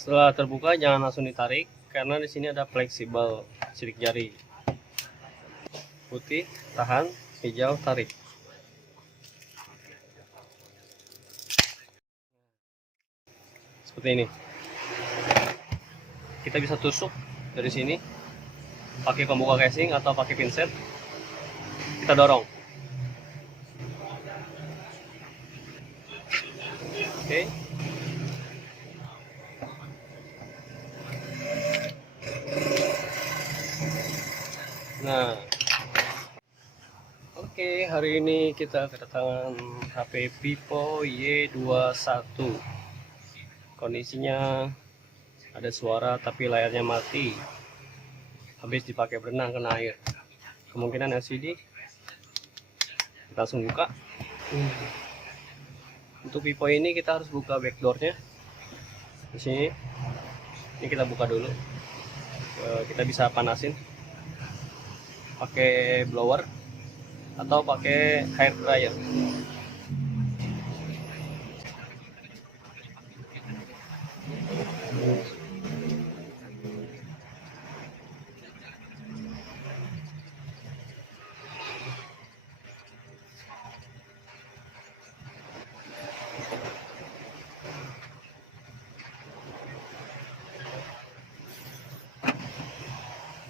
Setelah terbuka jangan langsung ditarik karena di sini ada fleksibel sidik jari. Putih tahan, hijau tarik. Seperti ini. Kita bisa tusuk dari sini pakai pembuka casing atau pakai pinset. Kita dorong. Oke. Nah, oke, hari ini kita kedatangan HP Vivo Y21. Kondisinya ada suara tapi layarnya mati. Habis dipakai berenang kena air. Kemungkinan LCD. Kita langsung buka. Untuk Vivo ini kita harus buka backdoornya. Di sini. Ini kita buka dulu. Kita bisa panasin pakai blower atau pakai hair dryer.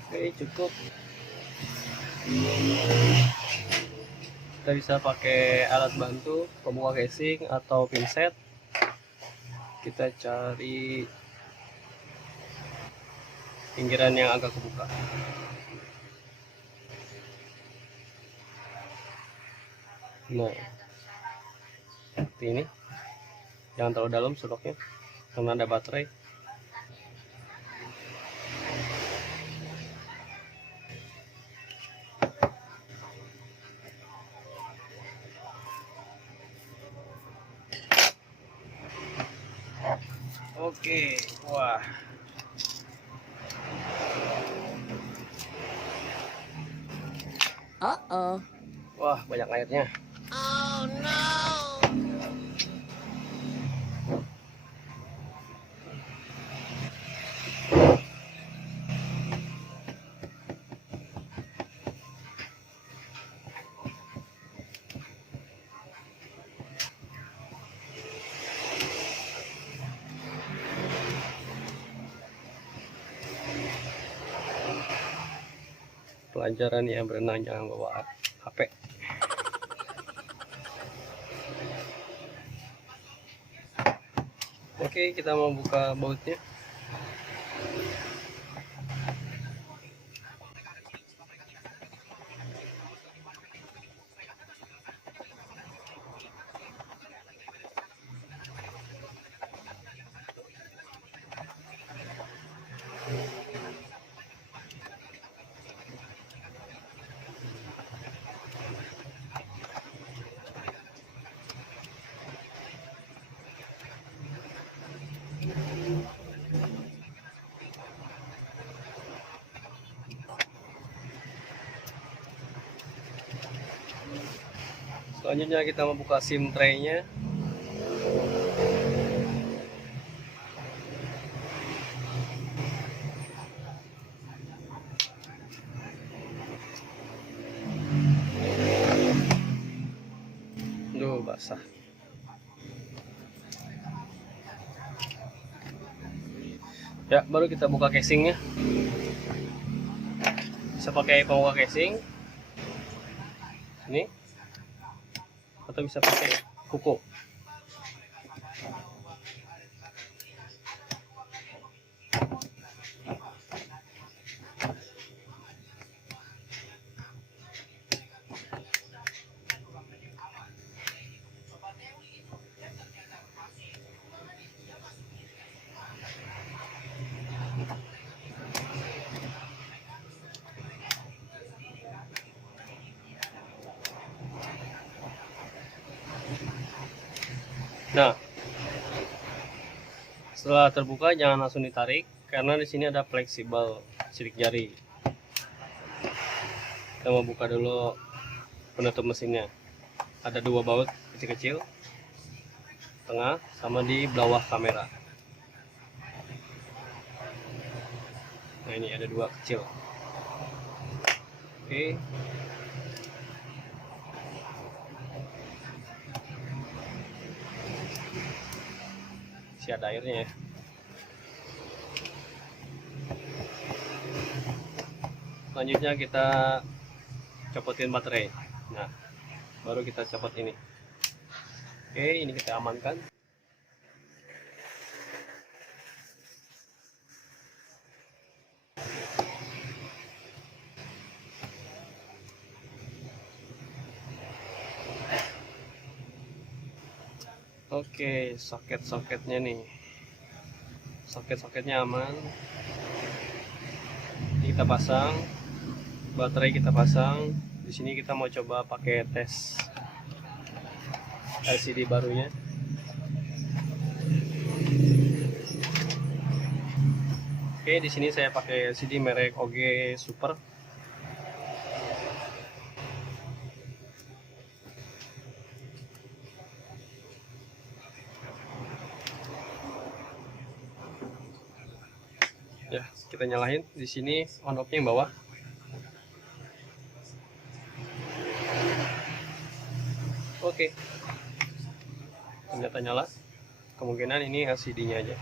Oke, cukup. Kita bisa pakai alat bantu pembuka casing atau pinset. Kita cari pinggiran yang agak kebuka. Nah, seperti ini. Jangan terlalu dalam sodoknya karena ada baterai. Oke, wah. Wah, banyak airnya. Oh no. Pelajaran yang berenang jangan bawa HP. Oke, kita mau buka bautnya. Selanjutnya kita membuka SIM tray-nya. Duh, basah. Ya, baru kita buka casingnya. Bisa pakai pembuka casing ini atau bisa pakai kuku. Nah, setelah terbuka jangan langsung ditarik karena di sini ada fleksibel sidik jari. Kita mau buka dulu penutup mesinnya. Ada dua baut kecil-kecil, tengah sama di bawah kamera. Nah ini ada dua kecil. Oke. Isi ada airnya ya. Selanjutnya kita copotin baterai. Nah, baru kita copot ini. Oke, ini kita amankan. Oke, soket-soketnya nih. Soket-soketnya aman. Ini kita pasang, baterai kita pasang. Di sini kita mau coba pakai tes LCD barunya. Oke, di sini saya pakai LCD merek OG Super. Ya, kita nyalain. Di sini on off-nya yang bawah. Oke. Ternyata nyala. Kemungkinan ini LCD-nya aja.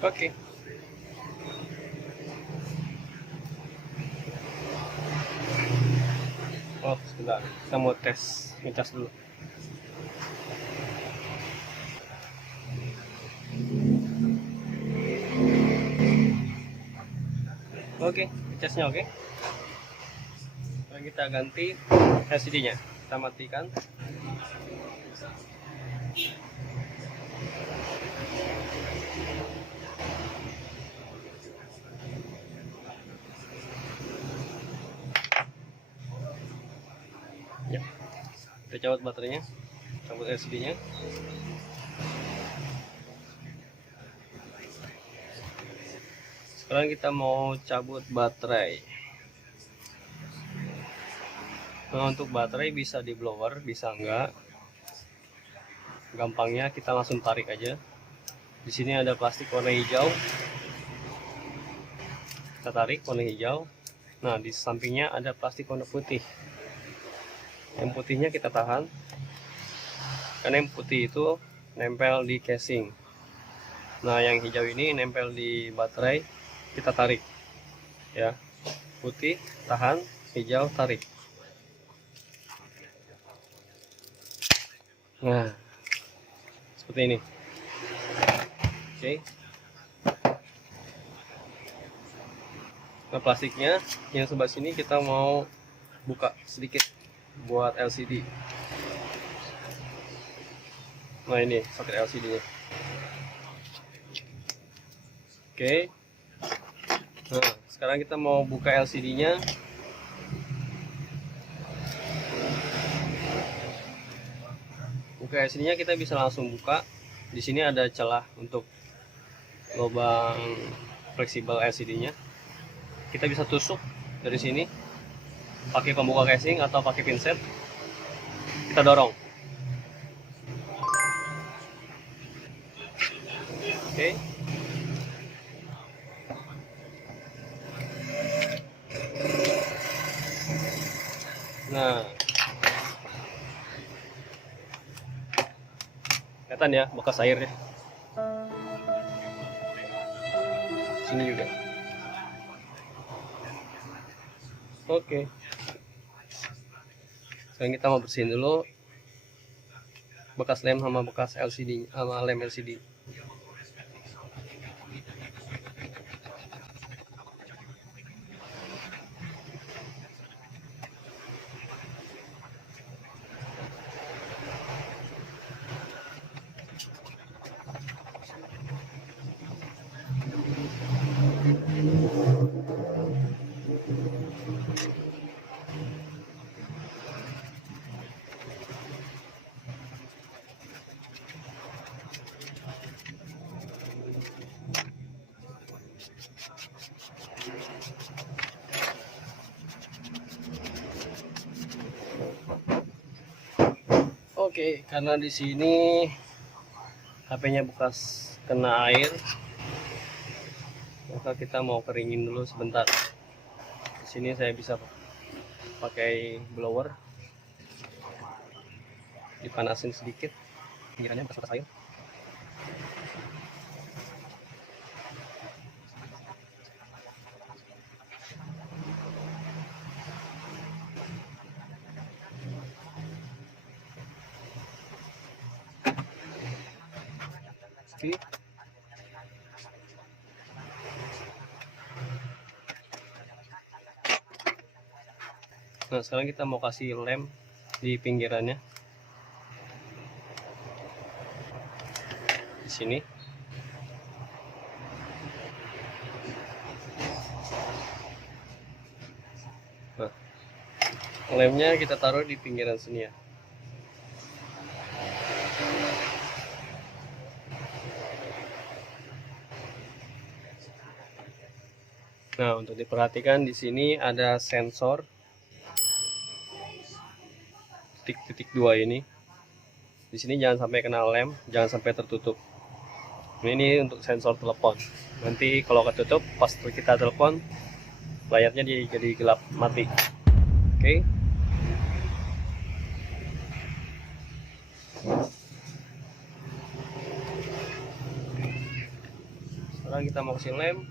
Oke. Oh, sebentar. Kita mau tes ngecas dulu. Oke, ngecasnya oke. Sekarang kita ganti LCD-nya. Kita matikan. Ya, kita cabut baterainya, cabut LCD-nya. Sekarang kita mau cabut baterai. Nah, untuk baterai bisa di blower, bisa enggak. Gampangnya kita langsung tarik aja. Di sini ada plastik warna hijau. Kita tarik warna hijau. Nah, di sampingnya ada plastik warna putih. Yang putihnya kita tahan, karena yang putih itu nempel di casing. Nah, yang hijau ini nempel di baterai. Kita tarik ya, putih tahan, hijau tarik. Nah, seperti ini. Oke. Nah, plastiknya yang sebelah sini kita mau buka sedikit buat LCD. Nah, ini soket LCD-nya. Oke. Nah, sekarang kita mau buka LCD-nya. Buka LCD-nya kita bisa langsung buka. Di sini ada celah untuk lubang fleksibel LCD-nya. Kita bisa tusuk dari sini pakai pembuka casing atau pakai pinset. Kita dorong. Oke. Nah, kelihatan ya bekas airnya. Sini juga. Oke. Sekarang kita mau bersihin dulu bekas lem sama bekas LCD sama lem LCD. Oke, karena di sini HP-nya bekas kena air, maka kita mau keringin dulu sebentar. Di sini saya bisa pakai blower, dipanasin sedikit, pinggirannya bekas air. Oke. Nah, sekarang kita mau kasih lem di pinggirannya. Di sini. Nah, lemnya kita taruh di pinggiran sini ya. Nah, untuk diperhatikan di sini ada sensor titik-titik 2 ini. Di sini jangan sampai kena lem, jangan sampai tertutup. Ini untuk sensor telepon. Nanti kalau ketutup pas kita telepon, layarnya jadi gelap mati. Oke. Sekarang kita mau kasih lem.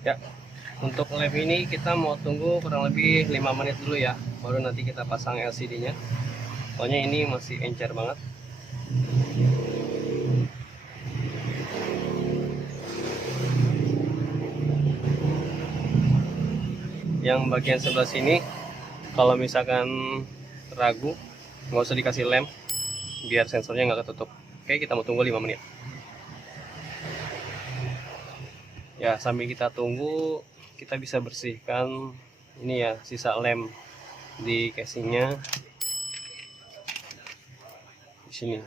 Ya, untuk lem ini kita mau tunggu kurang lebih 5 menit dulu ya, baru nanti kita pasang LCD-nya. Soalnya ini masih encer banget. Yang bagian sebelah sini, kalau misalkan ragu, nggak usah dikasih lem, biar sensornya nggak ketutup. Oke, kita mau tunggu 5 menit. Ya, sambil kita tunggu, kita bisa bersihkan ini ya, sisa lem di casingnya di sini.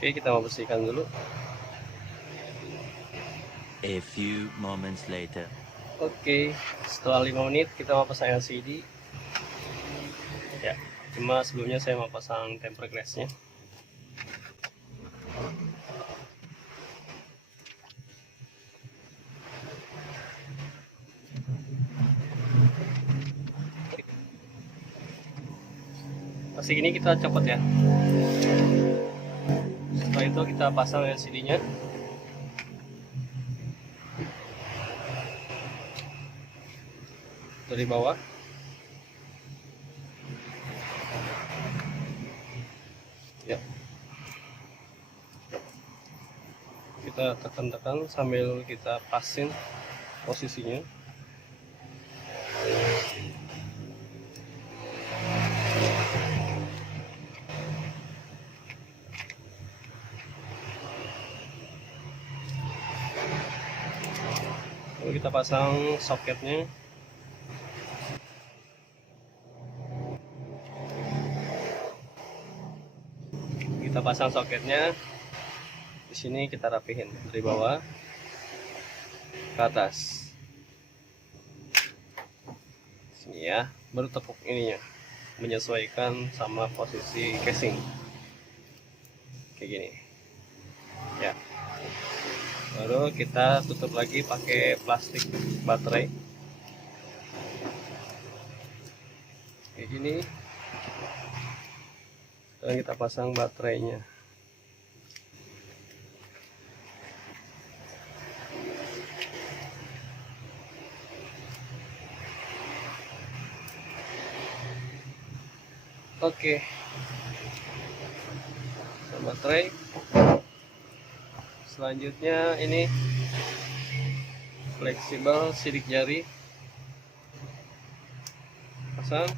Oke, kita mau bersihkan dulu. A few moments later. Oke, setelah 5 menit kita mau pasang LCD. Ya, cuma sebelumnya saya mau pasang tempered glass-nya. Plastik ini kita copot ya. Setelah itu kita pasang LCD-nya. Dari bawah. Ya. Kita tekan-tekan sambil kita pasin posisinya. Lalu kita pasang soketnya. Kita pasang soketnya. Di sini kita rapihin dari bawah ke atas. Sini ya, baru tepuk ininya, menyesuaikan sama posisi casing. Kayak gini. Ya. Baru kita tutup lagi pakai plastik baterai. Kayak gini. Dan kita pasang baterainya. Oke, baterai. Selanjutnya ini fleksibel sidik jari, pasang.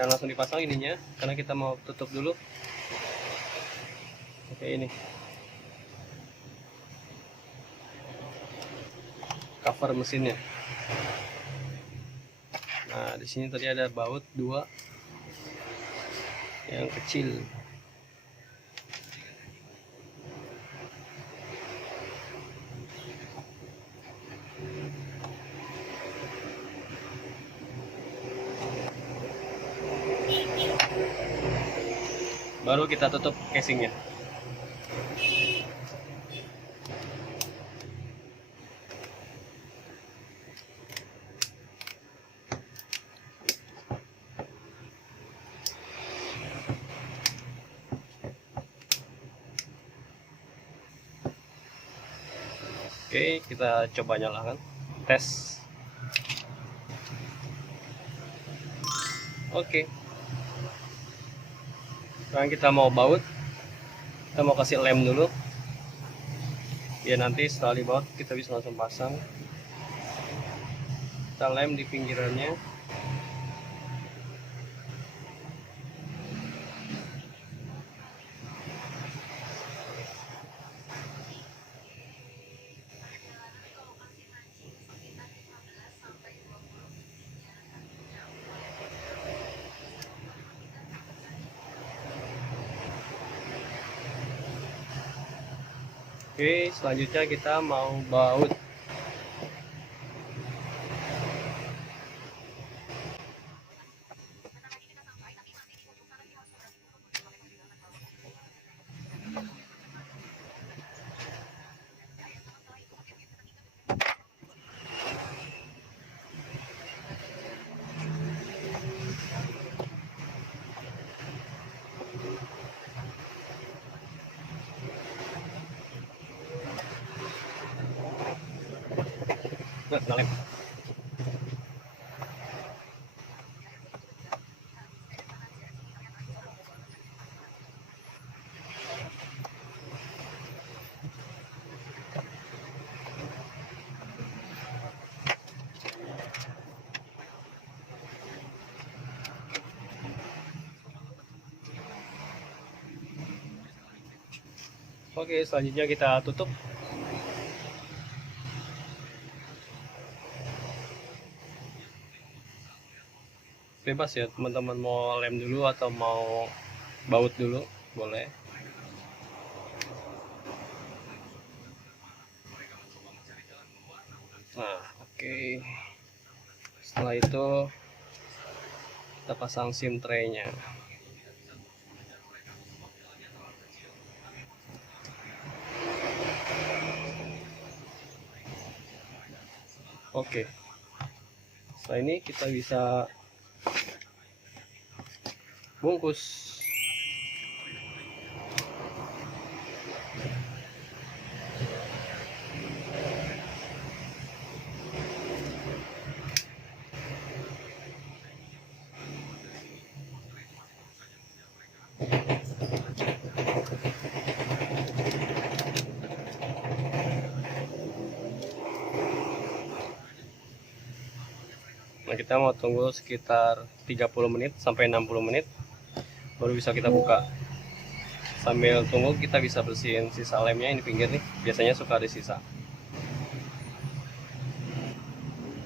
Jangan langsung dipasang ininya karena kita mau tutup dulu. Oke, ini cover mesinnya. Nah, di sini tadi ada baut 2 yang kecil. Baru kita tutup casingnya. Oke, kita coba nyalakan, tes. Oke, sekarang kita mau baut. Kita mau kasih lem dulu, ya nanti setelah dibaut kita bisa langsung pasang. Kita lem di pinggirannya. Oke, selanjutnya kita mau baut. Nah, kita lem. Oke, selanjutnya kita tutup. Bebas ya teman-teman, mau lem dulu atau mau baut dulu, boleh. Nah, oke. Setelah itu kita pasang SIM tray-nya. Oke. Setelah ini kita bisa bungkus. Nah, kita mau tunggu sekitar 30 menit sampai 60 menit baru bisa kita buka. Sambil tunggu kita bisa bersihin sisa lemnya, ini pinggir nih, biasanya suka ada sisa.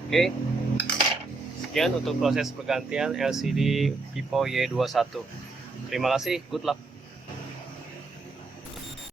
Oke, sekian untuk proses pergantian LCD Pipo Y21. Terima kasih, good luck.